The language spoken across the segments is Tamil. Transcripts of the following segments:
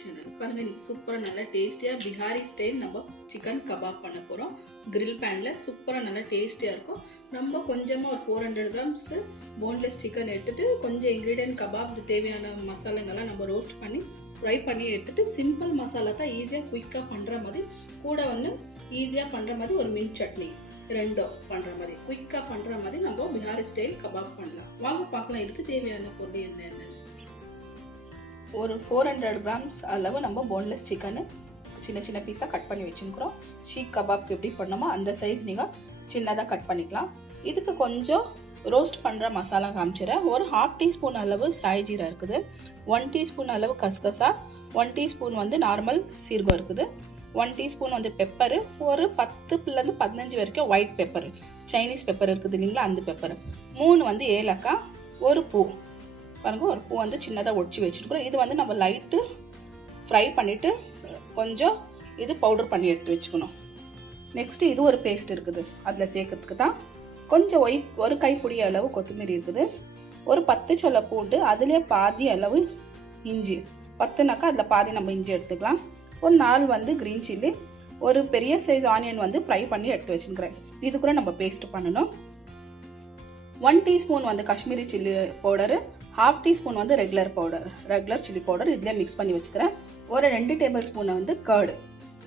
சேனல். பாருங்க இன்னைக்கு சூப்பரா நல்லா டேஸ்டியா பிஹாரி ஸ்டைல் நம்ம சிக்கன் கபாப் பண்ண போறோம். grill panல சூப்பரா நல்லா டேஸ்டியா இருக்கும். நம்ம கொஞ்சமா ஒரு 400 grams போன்லெஸ் சிக்கன் எடுத்துட்டு கொஞ்சம் இன்கிரிடியன்ட் கபாப் தேவையான மசாலாங்கெல்லாம் நம்ம ரோஸ்ட் பண்ணி ஃப்ரை பண்ணி எடுத்துட்டு சிம்பிள் மசாலா தான் ஈஸியா குயிக்கா பண்ற மாதிரி கூட வந்து ஈஸியா பண்ற மாதிரி ஒரு மின்ட் சட்னி ரெண்டும் பண்ற மாதிரி குயிக்கா பண்ற மாதிரி நம்ம பிஹாரி ஸ்டைல் கபாப் பண்ணலாம். வாங்க பார்க்கலாம் இதுக்கு தேவையான பொருள் என்னென்ன. ஒரு 400 grams அளவு நம்ம போன்லெஸ் சிக்கன் சின்ன சின்ன பீஸாக கட் பண்ணி வச்சுக்கிறோம். ஷீக் கபாப்க்கு எப்படி பண்ணோமோ அந்த சைஸ் நீங்கள் சின்னதாக கட் பண்ணிக்கலாம். இதுக்கு கொஞ்சம் ரோஸ்ட் பண்ணுற மசாலா காமிச்சிடுறேன். ஒரு 1/2 teaspoon அளவு சாய் ஜீரா இருக்குது, 1 teaspoon அளவு கஸ்கசா, 1 teaspoon வந்து நார்மல் சீரகம் இருக்குது, 1 teaspoon வந்து பெப்பரு, ஒரு 10 15 வரைக்கும் ஒயிட் பெப்பர் சைனீஸ் பெப்பர் இருக்குது இல்லைங்களா அந்த பெப்பர், 3 வந்து ஏலக்காய், ஒரு பூ பாருங்க, ஒரு பூ வந்து சின்னதாக ஒடிச்சு வச்சுருக்குறோம். இது வந்து நம்ம லைட்டு ஃப்ரை பண்ணிவிட்டு கொஞ்சம் இது பவுடர் பண்ணி எடுத்து வச்சுக்கணும். நெக்ஸ்ட்டு இது ஒரு பேஸ்ட் இருக்குது, அதில் சேர்க்கறதுக்கு தான் கொஞ்சம் ஒரு கைப்பிடி அளவு கொத்தமல்லி இருக்குது, ஒரு 10 சொல பூண்டு, அதுலேயே பாதி அளவு இஞ்சி, 10னாக்கா அதில் பாதி நம்ம இஞ்சி எடுத்துக்கலாம், ஒரு 4 வந்து க்ரீன் சில்லி, ஒரு பெரிய சைஸ் ஆனியன் வந்து ஃப்ரை பண்ணி எடுத்து வச்சுக்கிறேன். இது கூட நம்ம பேஸ்ட் பண்ணணும். 1 teaspoon வந்து காஷ்மீரி சில்லி பவுடரு, 1/2 teaspoon வந்து ரெகுலர் சில்லி பவுடர் இதில் மிக்ஸ் பண்ணி வச்சுக்கிறேன். ஒரு 2 tablespoon வந்து கர்டு.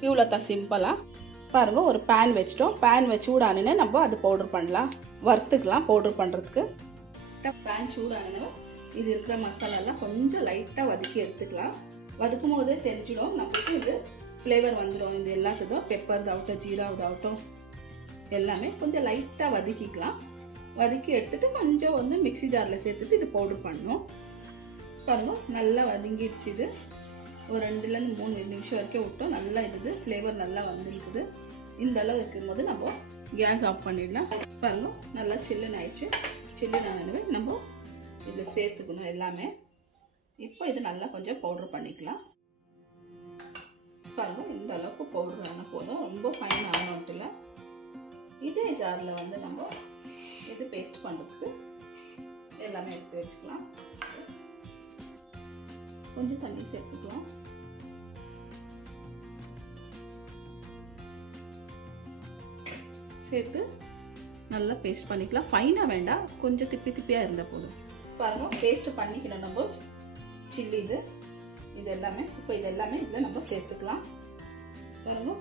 இவ்வளோ தான் சிம்பிளாக பாருங்கள். ஒரு பேன் வச்சிட்டோம், பேன் வச்சு சூடானே நம்ம அது பவுடர் பண்ணலாம், வறுத்துக்கலாம். பவுடர் பண்ணுறதுக்கு பேன் சூடானே இது இருக்கிற மசாலாலாம் கொஞ்சம் லைட்டாக வதக்கி எடுத்துக்கலாம். வதக்கும் போதே தெரிஞ்சிடும் நம்மளுக்கு இது ஃப்ளேவர் வந்துடும். இது எல்லாத்துக்கும் பெப்பர் தாகட்டும் ஜீராவதாகட்டும் எல்லாமே கொஞ்சம் லைட்டாக வதக்கிக்கலாம். வதக்கி எடுத்துட்டு கொஞ்சம் வந்து மிக்ஸி ஜாரில் சேர்த்துட்டு இது பவுடர் பண்ணணும். பாருங்க நல்லா வதங்கிடுச்சு. இது ஒரு 2-3 நிமிஷம் வரைக்கும் விட்டோம். நல்லா இது ஃப்ளேவர் நல்லா வந்துருக்குது. இந்த அளவு இருக்கும்போது நம்ம கேஸ் ஆஃப் பண்ணிடலாம். பாருங்க நல்லா சில்லுன்னு ஆயிடுச்சு. சில்லுன்னு ஆனவே நம்ம இதில் சேர்த்துக்கணும் எல்லாமே. இப்போ இது நல்லா கொஞ்சம் பவுடர் பண்ணிக்கலாம். பாருங்க இந்த அளவுக்கு பவுடர் ஆன போதும், ரொம்ப ஃபைன் ஆகணும்ட்டு இல்லை. இதே ஜாரில் வந்து நம்ம இது பேஸ்ட் பண்ணுறதுக்கு எல்லாமே எடுத்து வச்சுக்கலாம். கொஞ்சம் தண்ணி சேர்த்துக்கலாம். சேர்த்து நல்லா பேஸ்ட் பண்ணிக்கலாம். ஃபைனாக வேண்டாம், கொஞ்சம் திப்பியாக இருந்தால் போதும். பாருங்க பேஸ்ட் பண்ணிக்கணும் நம்ம சில்லி இது எல்லாமே. இப்போ இது எல்லாமே இதில் நம்ம சேர்த்துக்கலாம். பாருங்க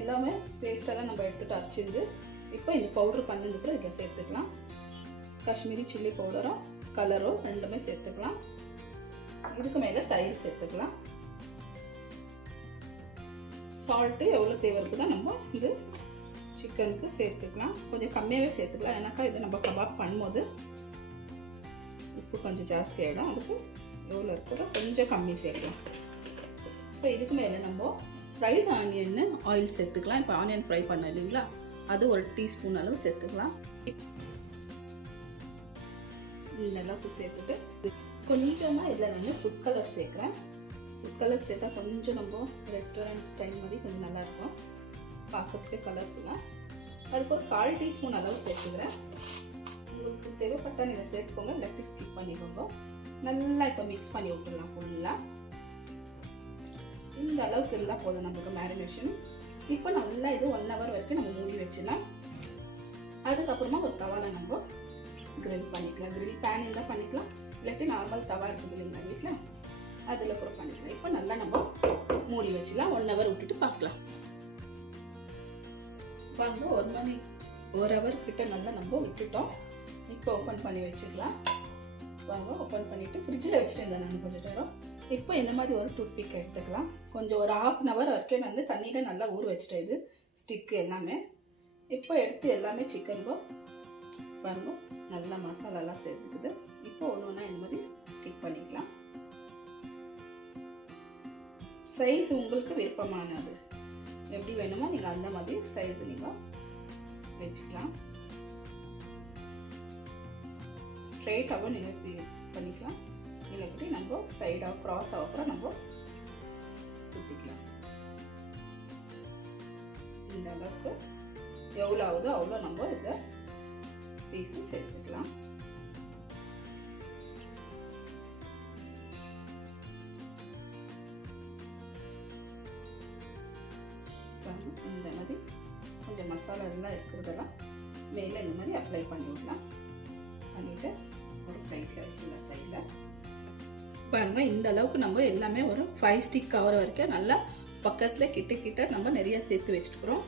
எல்லாமே பேஸ்டெல்லாம் நம்ம எடுத்துகிட்டு அரைச்சிருந்து இப்போ இந்த பவுடர் பண்ணதுக்கு இதில் சேர்த்துக்கலாம். காஷ்மீரி சில்லி பவுடரோ கலரோ ரெண்டுமே சேர்த்துக்கலாம். இதுக்கு மேலே தயிர் சேர்த்துக்கலாம். சால்ட்டு எவ்வளோ தேவை இருக்குதோ நம்ம இது சிக்கனுக்கு சேர்த்துக்கலாம். கொஞ்சம் கம்மியாகவே சேர்த்துக்கலாம், ஏன்னாக்கா இது நம்ம கபாப் பண்ணும்போது உப்பு கொஞ்சம் ஜாஸ்தி ஆகிடும். அதுக்கு எவ்வளோ இருக்குதோ கொஞ்சம் கம்மி சேர்க்கலாம். இப்போ இதுக்கு மேலே நம்ம ஃப்ரைட் ஆனியன் ஆயில் சேர்த்துக்கலாம். இப்போ ஆனியன் ஃப்ரை பண்ண இல்லைங்களா, அது ஒரு டீஸ்பூன் அளவு சேர்த்துக்கலாம். இந்த அளவுக்கு சேர்த்துட்டு கொஞ்சமாக இதில் நான் ஃபுட் கலர் சேர்க்குறேன். ஃபுட் கலர் சேர்த்தா கொஞ்சம் நம்ம ரெஸ்டாரண்ட் ஸ்டைல் மாதிரி கொஞ்சம் நல்லாயிருக்கும் பார்க்கறதுக்கு கலர்ஃபுல்லாக. அதுக்கு ஒரு 1/4 teaspoon அளவு சேர்த்துக்கிறேன். உங்களுக்கு தேவைப்பட்டால் நீங்கள் சேர்த்துக்கோங்க, இல்லாட்டி ஸ்கிப் பண்ணிக்கோங்க. நல்லா இப்போ மிக்ஸ் பண்ணி விட்டுடலாம் ஃபுல்லாக. இந்த அளவுக்கு இருந்தால் போதும் நமக்கு மேரினேஷன். இப்போ நல்லா இது 1 hour வரைக்கும் நம்ம மூடி வச்சிடலாம். அதுக்கப்புறமா ஒரு தவாவில் நம்ம grill பண்ணிக்கலாம். grill pan இருந்தால் பண்ணிக்கலாம், இல்லாட்டி நார்மல் தவா இருக்குது இல்லைங்களா வீட்டில், அதில் கூட பண்ணிக்கலாம். இப்போ நல்லா நம்ம மூடி வச்சுலாம் 1 hour விட்டுட்டு பார்க்கலாம். பாருங்க 1 hour கிட்ட நல்லா நம்ம விட்டுட்டோம். இப்போ ஓப்பன் பண்ணி வச்சுக்கலாம். வாங்க ஓப்பன் பண்ணிவிட்டு ஃப்ரிட்ஜில் வச்சுட்டு இருந்தேன் நான் கொஞ்சம் நேரம். இப்போ இந்த மாதிரி ஒரு டூத்பிக் எடுத்துக்கலாம். கொஞ்சம் ஒரு 1/2 hour வரைக்கும் வந்து தண்ணியில் நல்லா ஊற வச்சுட்டேன் இது ஸ்டிக்கு எல்லாமே. இப்போ எடுத்து எல்லாமே சிக்கனுக்கு பாருங்க நல்லா மசாலாலாம் சேர்த்துக்குது. இப்போ ஒன்று இந்த மாதிரி ஸ்டிக் பண்ணிக்கலாம். சைஸ் உங்களுக்கு விருப்பமானது எப்படி வேணுமோ நீங்கள் அந்த மாதிரி சைஸ் நீங்கள் வச்சுக்கலாம். ஸ்ட்ரெயிட்டாகவும் நீங்கள் பண்ணிக்கலாம், இல்லாட்டி நம்ம சைடாக க்ராஸாக கூட நம்ம குத்திக்கலாம். இந்த அளவுக்கு எவ்வளோ ஆகுதோ அவ்வளோ நம்ம இதை பீஸு சேர்த்துக்கலாம். மசாலா எல்லாம் இருக்கிறதெல்லாம் மேலே இந்த மாதிரி அப்ளை பண்ணி விடலாம். பண்ணிவிட்டு ஒரு பிளேட்டில் வச்சுக்கலாம் சைடில். பாருங்கள், இந்த அளவுக்கு நம்ம எல்லாமே ஒரு 5 ஸ்டிக் ஆகிற வரைக்கும் நல்லா பக்கத்தில் கிட்ட நம்ம நிறைய சேர்த்து வச்சுட்டுக்கிறோம்.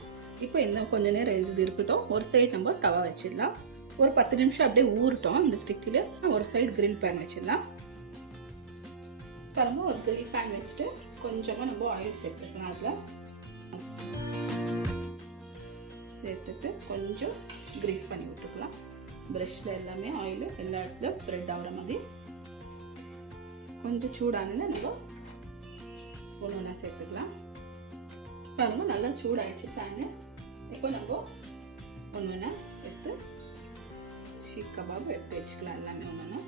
இப்போ இந்த கொஞ்ச நேரம் இது இருக்கட்டும். ஒரு சைடு நம்ம தவா வச்சிடலாம். ஒரு 10 நிமிஷம் அப்படியே ஊறட்டும். இந்த ஸ்டிக்கில் ஒரு சைடு கிரில் பேன் வச்சிடலாம். பாருங்கள், ஒரு கிரில் பேன் வச்சுட்டு கொஞ்சமாக நம்ம ஆயில் சேர்த்துக்கலாம். அதில் சேர்த்துட்டு கொஞ்சம் கிரீஸ் பண்ணி விட்டுக்கலாம். ப்ரஷ்ஷில் எல்லாமே ஆயில் எல்லா இடத்துலையும் ஸ்ப்ரெட் ஆகிற மாதிரி. கொஞ்சம் சூடானோன்னு நம்ம ஒன்று ஒன்றா சேர்த்துக்கலாம். பாருங்கள், நல்லா சூடாகிடுச்சு பேனு. இப்போ நம்ம ஒன்று ஒன்றா எடுத்து ஷீக் கபாப் எடுத்து வச்சுக்கலாம். எல்லாமே ஒன்று ஒன்றா.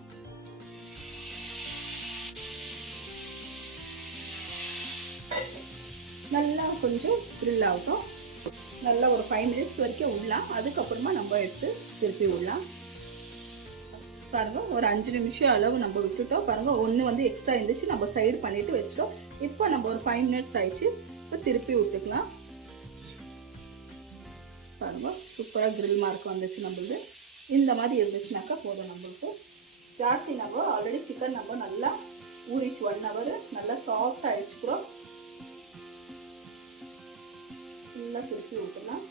நல்லா கொஞ்சம் grill ஆகட்டும். நல்லா ஒரு 5 மினிட்ஸ் வரைக்கும் விடலாம். அதுக்கப்புறமா நம்ம எடுத்து திருப்பி விடலாம். பாருங்கள், ஒரு 5 நிமிஷம் அளவு நம்ம விட்டுட்டோம். பாருங்கள், ஒன்று வந்து எக்ஸ்ட்ரா இருந்துச்சு, நம்ம சைடு பண்ணிவிட்டு வச்சுட்டோம். இப்போ நம்ம ஒரு 5 மினிட்ஸ் ஆயிடுச்சு. இப்போ திருப்பி விட்டுக்கலாம். பாருங்கள், சூப்பராக grill மார்க் வந்துச்சு நம்மளுக்கு. இந்த மாதிரி இருந்துச்சுனாக்கா போதும் நம்மளுக்கு. ஜாஸ்தி நம்ம ஆல்ரெடி சிக்கன் நம்ம நல்லா ஊறிச்சு 1 hour நல்லா சாஃப்டாக ஆயிடுச்சுக்கிறோம். ஃபுல்லாக திருப்பி விட்டுலாம்.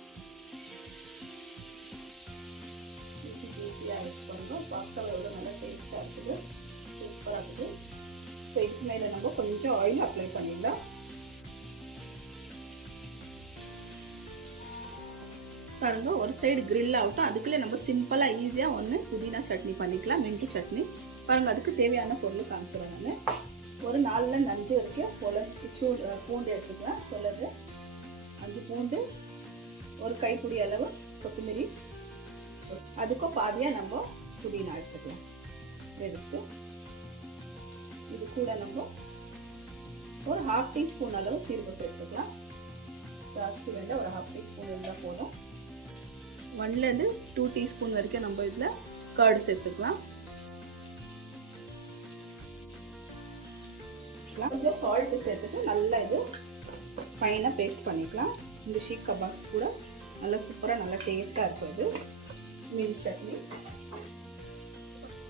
ஈஸியாக வச்சு பண்ணுறோம். பார்க்க எவ்வளோ நல்லா டேஸ்ட்டாக இருக்குது, சூப்பராக இருக்குது. ஸோ இதுக்கு மேலே நம்ம கொஞ்சம் ஆயில் அப்ளை பண்ணிடலாம். பாருங்கள், ஒரு சைடு grill ஆகட்டும். அதுக்குள்ளே நம்ம சிம்பிளாக ஈஸியாக ஒன்று புதினா சட்னி பண்ணிக்கலாம், மின்ட்டு சட்னி. பாருங்கள், அதுக்கு தேவையான பொருள் காமிச்சிடுறேன் நான். ஒரு 4லேருந்து 5 வரைக்கும் பூண்டு எடுத்துக்கலாம். சொல்லுறது 5 பூண்டு, ஒரு கைப்பிடி அளவு கொத்தமல்லி, அதுக்கும் பாதியாக நம்ம புதினா எடுத்துக்கலாம். எடுத்து இது கூட நம்ம ஒரு 1/2 டீஸ்பூன் அளவு சீரகம் எடுத்துக்கலாம். ஜாஸ்தி வேண்டாம், ஒரு 1/2 டீஸ்பூன் இருந்தால் போதும். 1லேருந்து 2 டீஸ்பூன் வரைக்கும் நம்ம இதில் கர்டு சேர்த்துக்கலாம். கொஞ்சம் சால்ட்டு சேர்த்துட்டு நல்லா இது ஃபைனாக பேஸ்ட் பண்ணிக்கலாம். இந்த ஷீக் கபாப் கூட நல்லா சூப்பராக நல்லா டேஸ்ட்டாக இருக்குது. மீன் சட்னி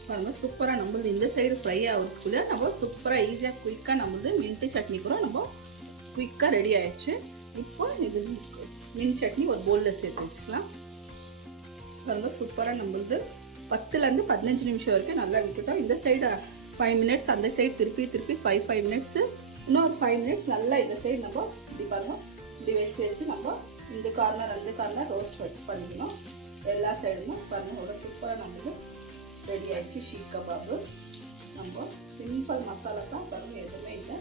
பாருங்கள், சூப்பராக நம்மளுது இந்த சைடு ஃப்ரை ஆகிறதுக்குள்ள நம்ம சூப்பராக ஈஸியாக குயிக்காக நம்மளுது மின்ட்டு சட்னி கூட நம்ம குயிக்காக ரெடி ஆயிடுச்சு. இப்போ இது மீன் சட்னி ஒரு பவுலில் சேர்த்து வச்சுக்கலாம். பாருங்கள், சூப்பராக நம்மளுது 10லேருந்து 15 நிமிஷம் வரைக்கும் நல்லா விட்டுட்டோம். இந்த சைடு 5 மினிட்ஸ், அந்த சைடு திருப்பி 5 மினிட்ஸு, இன்னும் ஒரு 5 மினிட்ஸ் நல்லா இந்த சைடு நம்ம இப்படி பாருங்கள் இப்படி வச்சு நம்ம இந்த கார்னர் அந்த கார்னர் ரோஸ்ட் பண்ணிக்கணும். எல்லா சைடுமும் பாருங்கள் அவ்வளோ சூப்பராக நம்மளுக்கு ரெடி ஆகிடுச்சு ஷீக் கபாபு. நம்ம சிம்பிள் மசாலா தான், பாருங்கள் எதுவுமே இல்லை.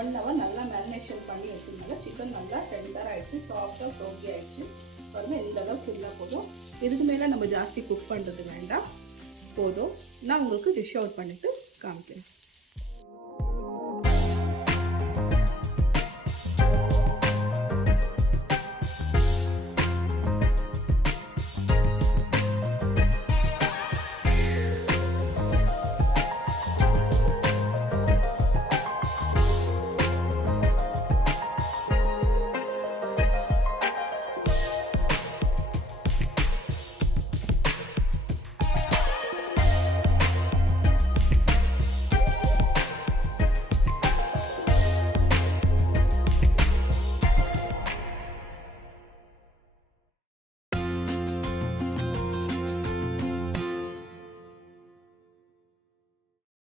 1 hour நல்லா மேரினேஷன் பண்ணி வச்சுருந்தாங்க. சிக்கன் நல்லா டெண்டர் ஆகிடுச்சு, சாஃப்டாக சோக்கி ஆகிடுச்சு. பாருங்கள், இந்த அளவுக்கு இருந்தால் போதும். இதுக்கு மேலே நம்ம ஜாஸ்தி குக் பண்ணுறது வேண்டாம், போதும். நான் உங்களுக்கு டிஷ் அவுட் பண்ணிவிட்டு காமிக்கிறேன்.